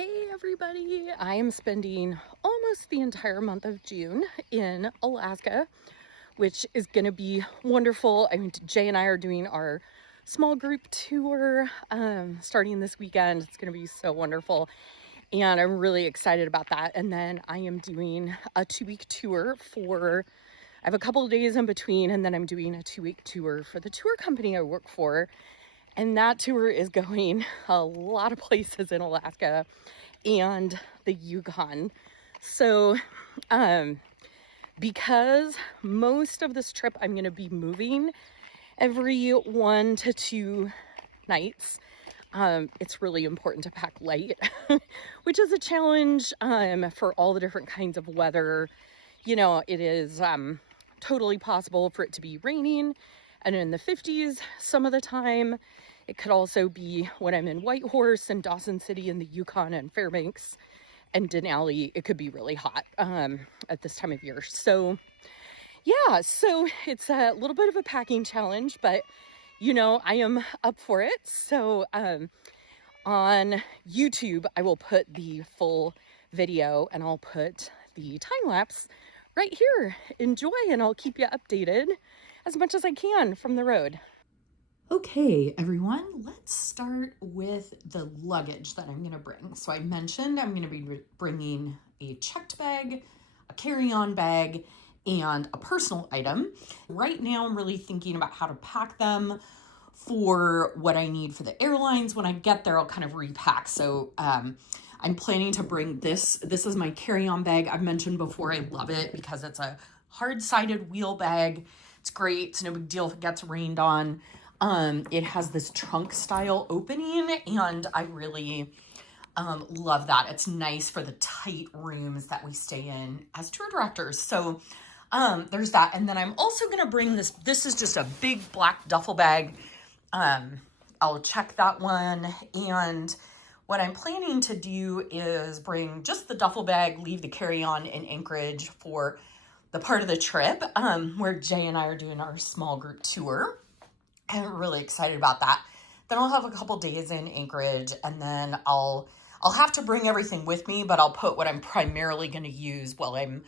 Hey everybody! I am spending almost the entire month of June in Alaska, which is going to be wonderful. I mean, Jay and I are doing our small group tour starting this weekend. It's going to be so wonderful, and I'm really excited about that. And then I am doing a 2-week tour I have a couple of days in between, and then I'm doing a 2-week tour for the tour company I work for. And that tour is going a lot of places in Alaska and the Yukon. So, because most of this trip I'm going to be moving every 1 to 2 nights, it's really important to pack light, which is a challenge for all the different kinds of weather. You know, it is totally possible for it to be raining and in the 50s some of the time. It could also be when I'm in Whitehorse and Dawson City in the Yukon and Fairbanks and Denali, it could be really hot at this time of year. So yeah, so it's a little bit of a packing challenge, but you know, I am up for it. So on YouTube, I will put the full video and I'll put the time lapse right here. Enjoy, and I'll keep you updated as much as I can from the road. Okay, everyone, let's start with the luggage that I'm going to bring. So I mentioned I'm going to be bringing a checked bag, a carry-on bag, and a personal item. Right now, I'm really thinking about how to pack them for what I need for the airlines. When I get there, I'll kind of repack. So I'm planning to bring this. This is my carry-on bag. I've mentioned before I love it because it's a hard-sided wheel bag. It's great. It's no big deal if it gets rained on. It has this trunk style opening, and I really love that. It's nice for the tight rooms that we stay in as tour directors. So there's that. And then I'm also going to bring this. This is just a big black duffel bag. I'll check that one. And what I'm planning to do is bring just the duffel bag, leave the carry-on in Anchorage for the part of the trip where Jay and I are doing our small group tour. I'm really excited about that. Then I'll have a couple days in Anchorage, and then I'll have to bring everything with me, but I'll put what I'm primarily going to use while I'm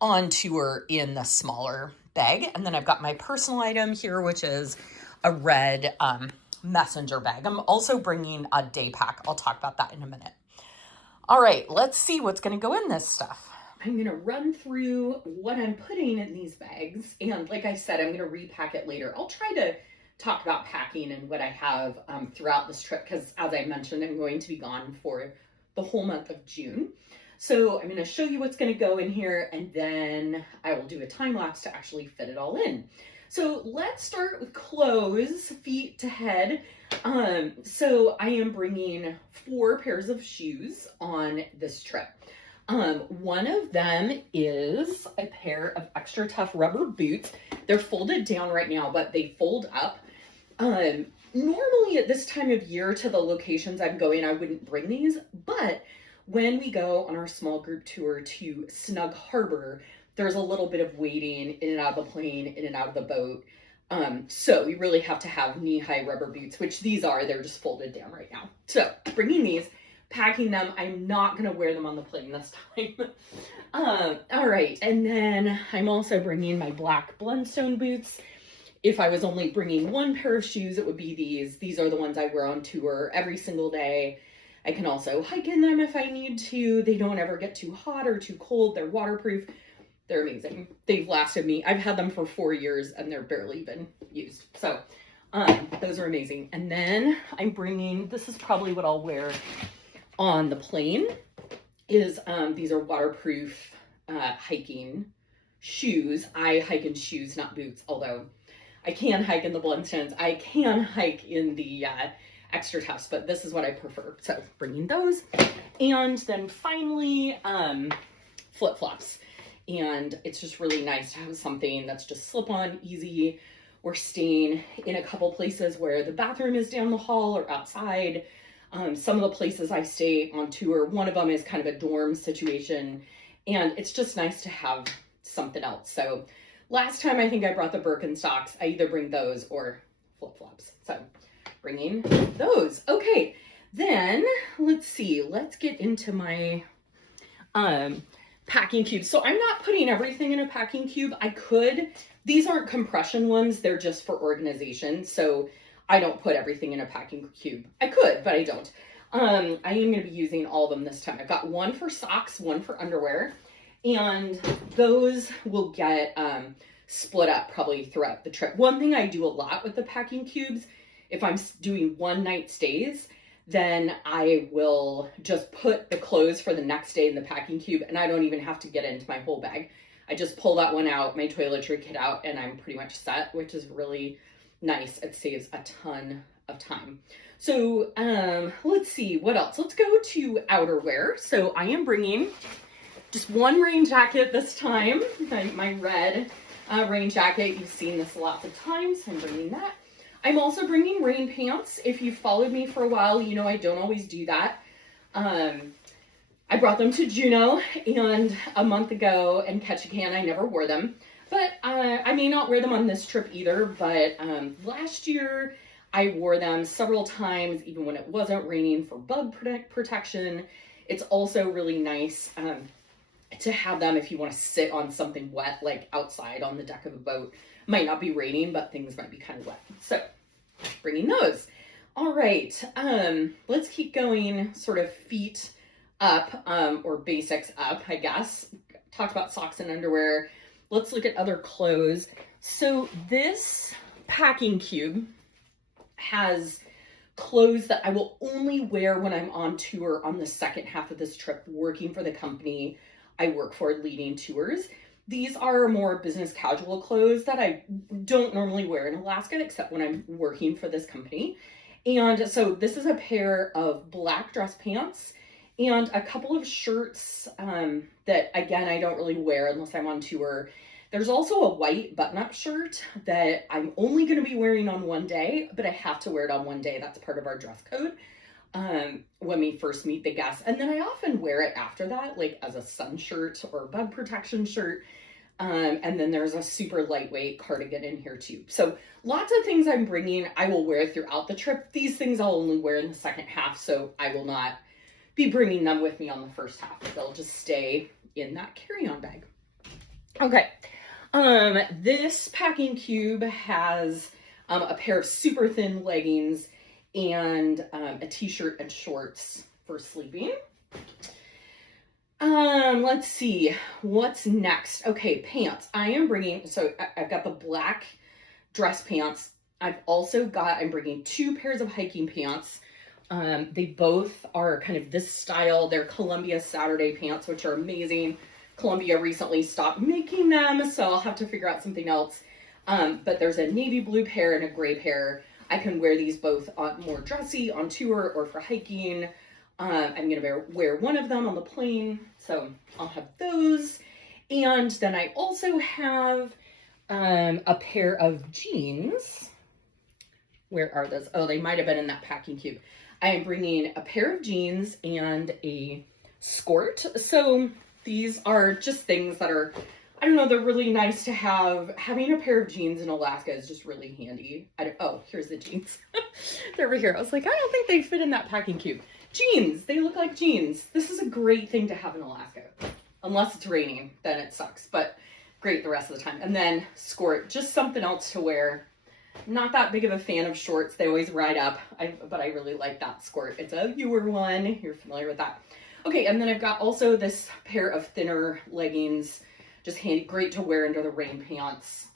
on tour in the smaller bag. And then I've got my personal item here, which is a red messenger bag. I'm also bringing a day pack. I'll talk about that in a minute. All right, let's see what's going to go in this stuff. I'm going to run through what I'm putting in these bags. And like I said, I'm going to repack it later. I'll try to talk about packing and what I have throughout this trip, because as I mentioned, I'm going to be gone for the whole month of June. So I'm going to show you what's going to go in here, and then I will do a time lapse to actually fit it all in. So let's start with clothes, feet to head. So I am bringing 4 pairs of shoes on this trip. One of them is a pair of extra tough rubber boots. They're folded down right now, but they fold up. Normally at this time of year to the locations I'm going, I wouldn't bring these, but when we go on our small group tour to Snug Harbor, there's a little bit of waiting in and out of the plane, in and out of the boat. So we really have to have knee-high rubber boots, which these are. They're just folded down right now. So bringing these, packing them. I'm not going to wear them on the plane this time. All right. And then I'm also bringing my black Blundstone boots. If I was only bringing 1 pair of shoes, it would be these. These are the ones I wear on tour every single day. I can also hike in them if I need to. They don't ever get too hot or too cold. They're waterproof. They're amazing. They've lasted me. I've had them for 4 years and they're barely been used. So those are amazing. And then I'm bringing, this is probably what I'll wear on the plane, is these are waterproof hiking shoes. I hike in shoes, not boots, although I can hike in the Blundstones. I can hike in the extra toughs, but this is what I prefer. So bringing those. And then finally, flip-flops. And it's just really nice to have something that's just slip-on, easy. We're staying in a couple places where the bathroom is down the hall or outside. Some of the places I stay on tour, one of them is kind of a dorm situation, and it's just nice to have something else. So last time I think I brought the Birkenstocks. I either bring those or flip-flops. So bringing those. Okay, Then let's see, let's get into my packing cube. So I'm not putting everything in a packing cube. I could. These aren't compression ones. They're just for organization. So I don't put everything in a packing cube. I could, but I don't. I am going to be using all of them this time. I've got one for socks, one for underwear, and those will get split up probably throughout the trip. One thing I do a lot with the packing cubes, if I'm doing one night stays, then I will just put the clothes for the next day in the packing cube, and I don't even have to get into my whole bag. I just pull that one out, my toiletry kit out, and I'm pretty much set, which is really nice. It saves a ton of time. So let's see, what else? Let's go to outerwear. So I am bringing just one rain jacket this time, my red rain jacket. You've seen this lots of times. I'm bringing that. I'm also bringing rain pants. If you've followed me for a while, you know I don't always do that. I brought them to Juneau and a month ago, and Ketchikan, I never wore them. But I may not wear them on this trip either, but last year I wore them several times, even when it wasn't raining, for bug protection. It's also really nice to have them if you want to sit on something wet, like outside on the deck of a boat. Might not be raining, but things might be kind of wet. So bringing those. All right, let's keep going sort of feet up, or basics up, I guess. Talked about socks and underwear. Let's look at other clothes. So this packing cube has clothes that I will only wear when I'm on tour on the second half of this trip, working for the company I work for, leading tours. These are more business casual clothes that I don't normally wear in Alaska, except when I'm working for this company. And so this is a pair of black dress pants and a couple of shirts that, again, I don't really wear unless I'm on tour. There's also a white button-up shirt that I'm only going to be wearing on one day, but I have to wear it on one day. That's part of our dress code when we first meet the guests. And then I often wear it after that, like as a sun shirt or bug protection shirt. And then there's a super lightweight cardigan in here too. So lots of things I'm bringing I will wear throughout the trip. These things I'll only wear in the second half, so I will not be bringing them with me on the first half. They'll just stay in that carry-on bag. Okay. This packing cube has a pair of super thin leggings and a t-shirt and shorts for sleeping. Let's see, what's next? Okay, pants. I am bringing, so I've got the black dress pants. I'm bringing two pairs of hiking pants. They both are kind of this style. They're Columbia Saturday pants, which are amazing. Columbia recently stopped making them, so I'll have to figure out something else. But there's a navy blue pair and a gray pair. I can wear these both more dressy on tour or for hiking. I'm going to wear one of them on the plane, so I'll have those. And then I also have a pair of jeans. Where are those? Oh, they might have been in that packing cube. I am bringing a pair of jeans and a skirt. So these are just things that are, I don't know, they're really nice to have. Having a pair of jeans in Alaska is just really handy. Oh, here's the jeans. They're over here. I was like, I don't think they fit in that packing cube. Jeans, they look like jeans. This is a great thing to have in Alaska. Unless it's raining, then it sucks, but great the rest of the time. And then skirt, just something else to wear. Not that big of a fan of shorts. They always ride up, but I really like that skirt. It's a viewer one. You're familiar with that. Okay, and then I've got also this pair of thinner leggings, just handy, great to wear under the rain pants.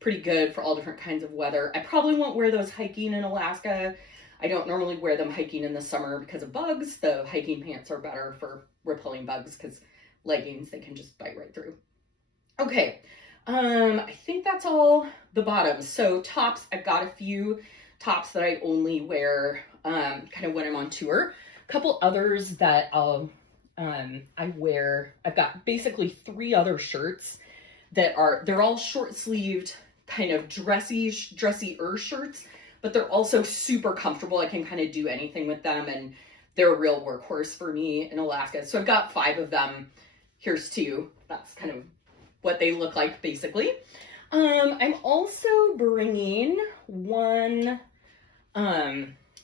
Pretty good for all different kinds of weather. I probably won't wear those hiking in Alaska. I don't normally wear them hiking in the summer because of bugs. The hiking pants are better for repelling bugs because leggings, they can just bite right through. Okay, I think that's all the bottoms. So tops, I've got a few tops that I only wear kind of when I'm on tour. A couple others that I wear. I've got basically 3 other shirts that they're all short sleeved, kind of dressier shirts, but they're also super comfortable. I can kind of do anything with them, and they're a real workhorse for me in Alaska. So I've got 5 of them. Here's 2. That's kind of what they look like, basically. I'm also bringing one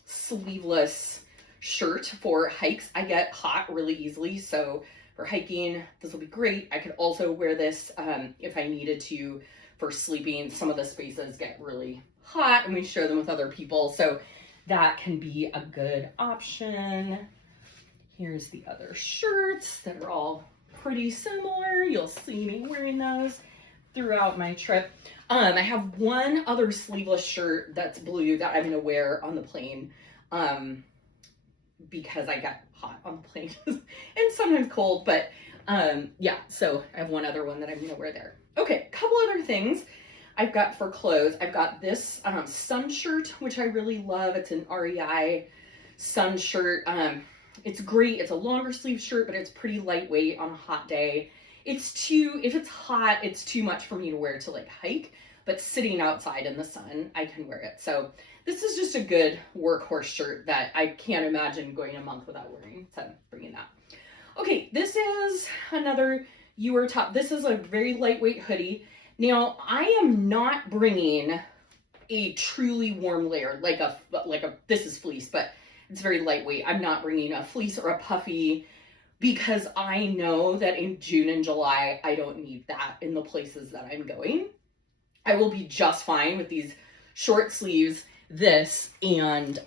sleeveless shirt for hikes. I get hot really easily, so for hiking, this will be great. I could also wear this if I needed to for sleeping. Some of the spaces get really hot and we share them with other people, so that can be a good option. Here's the other shirts that are all pretty similar. You'll see me wearing those throughout my trip. I have one other sleeveless shirt that's blue that I'm gonna wear on the plane because I get hot on the plane and sometimes cold, but yeah, so I have one other one that I'm gonna wear there. Okay, a couple other things I've got for clothes. I've got this sun shirt, which I really love. It's an REI sun shirt. It's great. It's a longer sleeve shirt, but it's pretty lightweight on a hot day. If it's hot, it's too much for me to wear to like hike, but sitting outside in the sun, I can wear it. So this is just a good workhorse shirt that I can't imagine going a month without wearing. So I'm bringing that. Okay, this is another UR top. This is a very lightweight hoodie. Now, I am not bringing a truly warm layer, this is fleece, but it's very lightweight. I'm not bringing a fleece or a puffy because I know that in June and July, I don't need that in the places that I'm going. I will be just fine with these short sleeves, this, and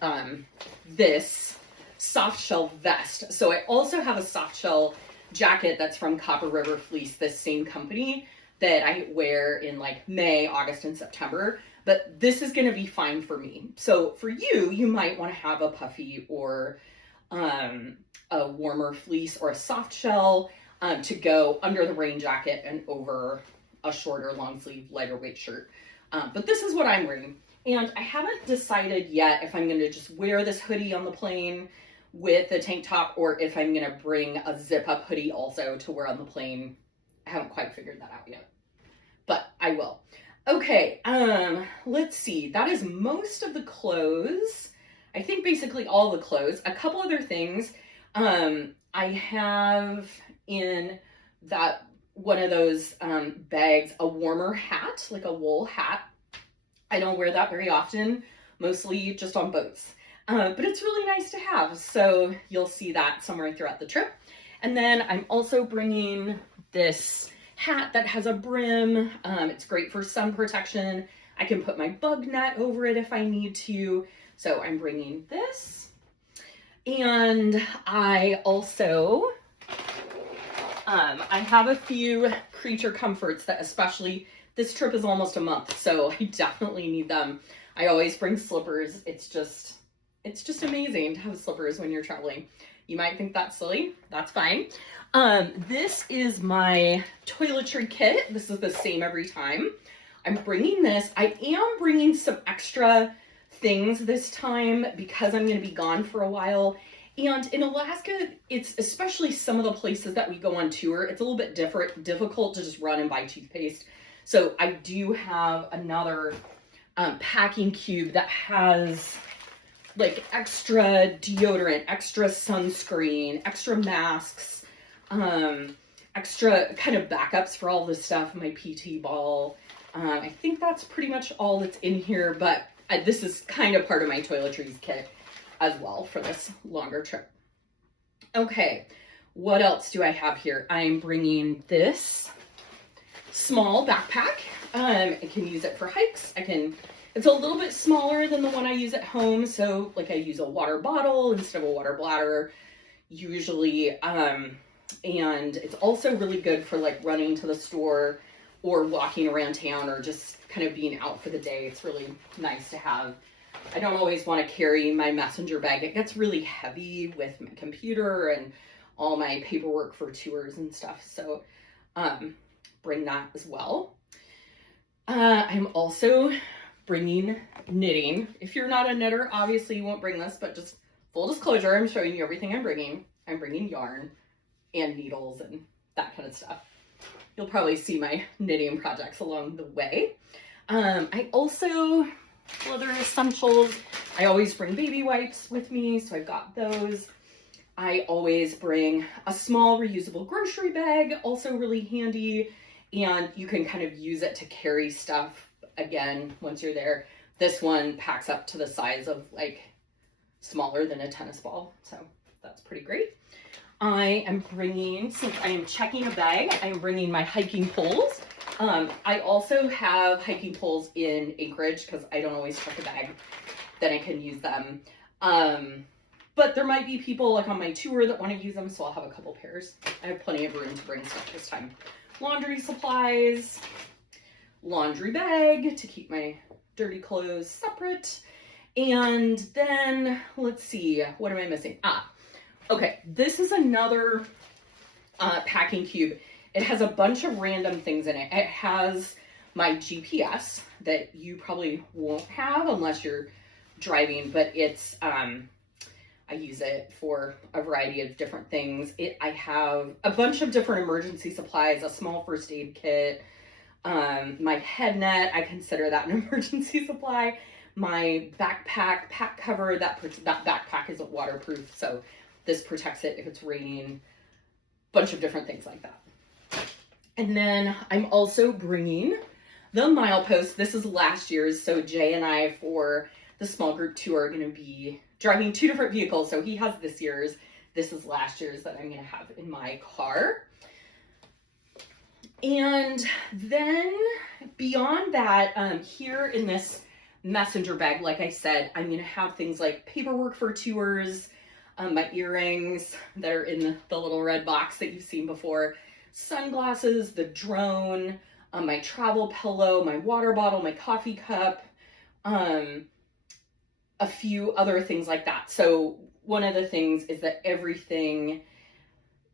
this soft shell vest. So I also have a soft shell jacket that's from Copper River Fleece, this same company that I wear in like May, August, and September. But this is gonna be fine for me. So for you, you might wanna have a puffy or a warmer fleece or a soft shell to go under the rain jacket and over a shorter long sleeve, lighter weight shirt. But this is what I'm wearing. And I haven't decided yet if I'm gonna just wear this hoodie on the plane with the tank top or if I'm gonna bring a zip up hoodie also to wear on the plane. I haven't quite figured that out yet, but I will. Okay, let's see. That is most of the clothes. I think basically all the clothes. A couple other things. I have in that one of those bags a warmer hat, like a wool hat. I don't wear that very often, mostly just on boats. But it's really nice to have, so you'll see that somewhere throughout the trip. And then I'm also bringing this hat that has a brim. It's great for sun protection. I can put my bug net over it if I need to. So I'm bringing this. And I also, I have a few creature comforts that especially, this trip is almost a month, so I definitely need them. I always bring slippers. It's just amazing to have slippers when you're traveling. You might think that's silly. That's fine. This is my toiletry kit. This is the same every time. I'm bringing this. I am bringing some extra things this time because I'm going to be gone for a while. And in Alaska, it's especially some of the places that we go on tour, it's a little bit difficult to just run and buy toothpaste. So I do have another packing cube that has like extra deodorant, extra sunscreen, extra masks, extra kind of backups for all this stuff, my PT ball. I think that's pretty much all that's in here, but this is kind of part of my toiletries kit as well for this longer trip. Okay, what else do I have here? I'm bringing this small backpack. I can use it for hikes. It's a little bit smaller than the one I use at home. So like I use a water bottle instead of a water bladder usually. And it's also really good for like running to the store or walking around town or just kind of being out for the day. It's really nice to have. I don't always want to carry my messenger bag. It gets really heavy with my computer and all my paperwork for tours and stuff. So bring that as well. I'm also bringing knitting. If you're not a knitter, obviously you won't bring this, but just full disclosure, I'm showing you everything I'm bringing. I'm bringing yarn and needles and that kind of stuff. You'll probably see my knitting projects along the way. I also, other essentials, I always bring baby wipes with me, so I've got those. I always bring a small reusable grocery bag, also really handy, and you can kind of use it to carry stuff again once you're there. This one packs up to the size of like smaller than a tennis ball. So that's pretty great. I am bringing, since I am checking a bag, I'm bringing my hiking poles. I also have hiking poles in Anchorage because I don't always check a bag. Then I can use them. But there might be people like on my tour that want to use them, so I'll have a couple pairs. I have plenty of room to bring stuff this time. Laundry supplies, laundry bag to keep my dirty clothes separate. And then, let's see, what am I missing? Okay, this is another packing cube. It has a bunch of random things in it. It has my GPS that you probably won't have unless you're driving, but it's, I use it for a variety of different things. I have a bunch of different emergency supplies, a small first aid kit, my head net, I consider that an emergency supply. My backpack, pack cover, that backpack isn't waterproof, so this protects it if it's raining. Bunch of different things like that. And then I'm also bringing the milepost. This is last year's, so Jay and I, for the small group tour, are going to be driving 2 different vehicles. So he has this year's, this is last year's that I'm going to have in my car. And then beyond that, here in this messenger bag, like I said, I'm going to have things like paperwork for tours, my earrings that are in the little red box that you've seen before, sunglasses, the drone, my travel pillow, my water bottle, my coffee cup, a few other things like that. So one of the things is that everything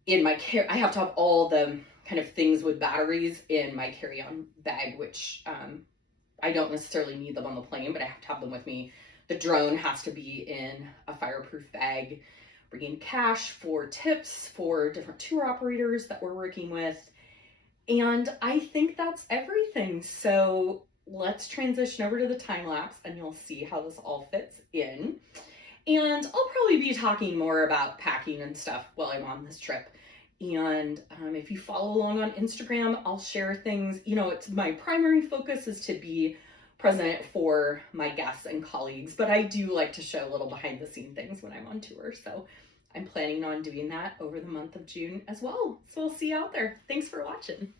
in my I have to have all the kind of things with batteries in my carry-on bag, which I don't necessarily need them on the plane, but I have to have them with me. The drone has to be in a fireproof bag. Bringing cash for tips for different tour operators that we're working with. And I think that's everything. So let's transition over to the time lapse and you'll see how this all fits in. And I'll probably be talking more about packing and stuff while I'm on this trip. And if you follow along on Instagram, I'll share things. You know, it's my primary focus is to be present for my guests and colleagues, but I do like to show a little behind the scene things when I'm on tour. So I'm planning on doing that over the month of June as well. So I'll see you out there. Thanks for watching.